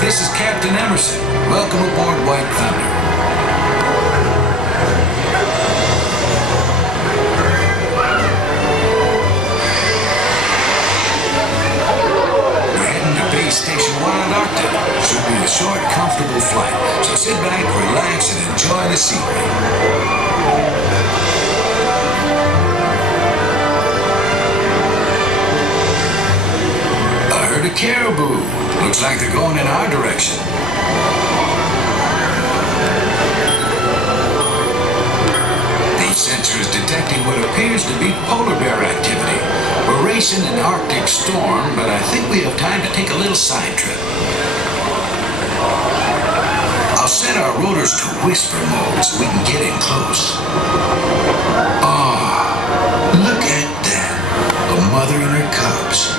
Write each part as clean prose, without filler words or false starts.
This is Captain Emerson. Welcome aboard White Thunder. We're heading to Base Station 1 on Arctic. Should be a short, comfortable flight, so sit back, relax, and enjoy the scenery. I heard a caribou. Looks like they're going in our direction. These sensors detecting what appears to be polar bear activity. We're racing an Arctic storm, but I think we have time to take a little side trip. I'll set our rotors to whisper mode so we can get in close. Look at that. A mother and her cubs.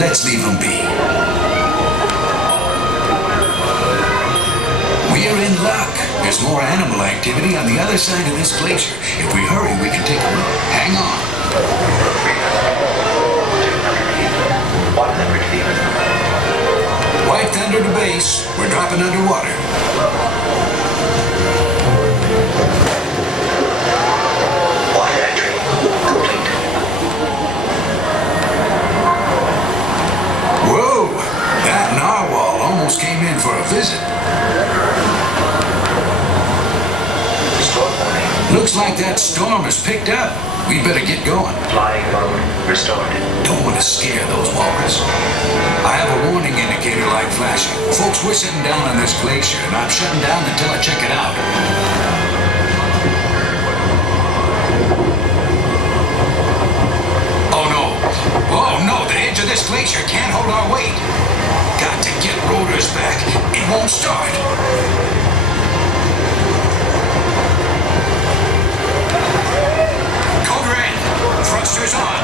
Let's leave them be. We're in luck. There's more animal activity on the other side of this glacier. If we hurry, we can take a look. Hang on. 100 feet. White Thunder to base. We're dropping underwater. Wide entry complete. Whoa! That narwhal almost came in for a visit. Storm warning. Looks like that storm has picked up. We better get going. Flying mode restored. Don't want to scare those walrus. I have a warning indicator light flashing. Folks, we're sitting down on this glacier, and I'm shutting down until I check it out. Oh no! Oh no! The edge of this glacier can't hold our weight. Got to get rotors back. It won't start. Thrusters on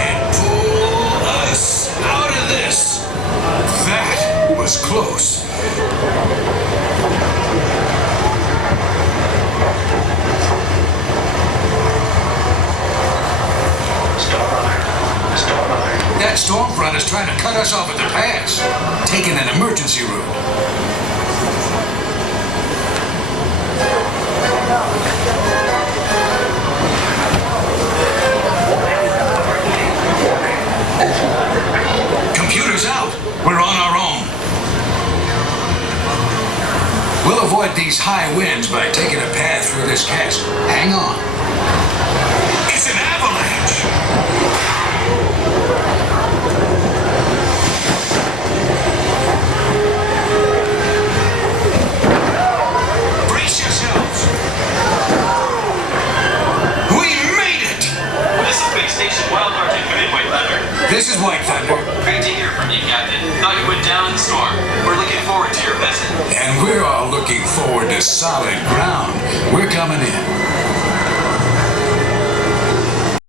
and pull us out of this. That was close. Storm alert. Storm alert. That storm front is trying to cut us off at the pass, taking an emergency route. Computer's out. We're on our own. We'll avoid these high winds by taking a path through this chasm. Hang on. It's an avalanche! Brace yourselves! We made it! This is Base Station Wild Artic. Come in, White Thunder. This is White Thunder. Great to hear from you, Captain. Thought you went down in the storm. We're looking forward to your visit. And we're all looking forward to solid ground. We're coming in.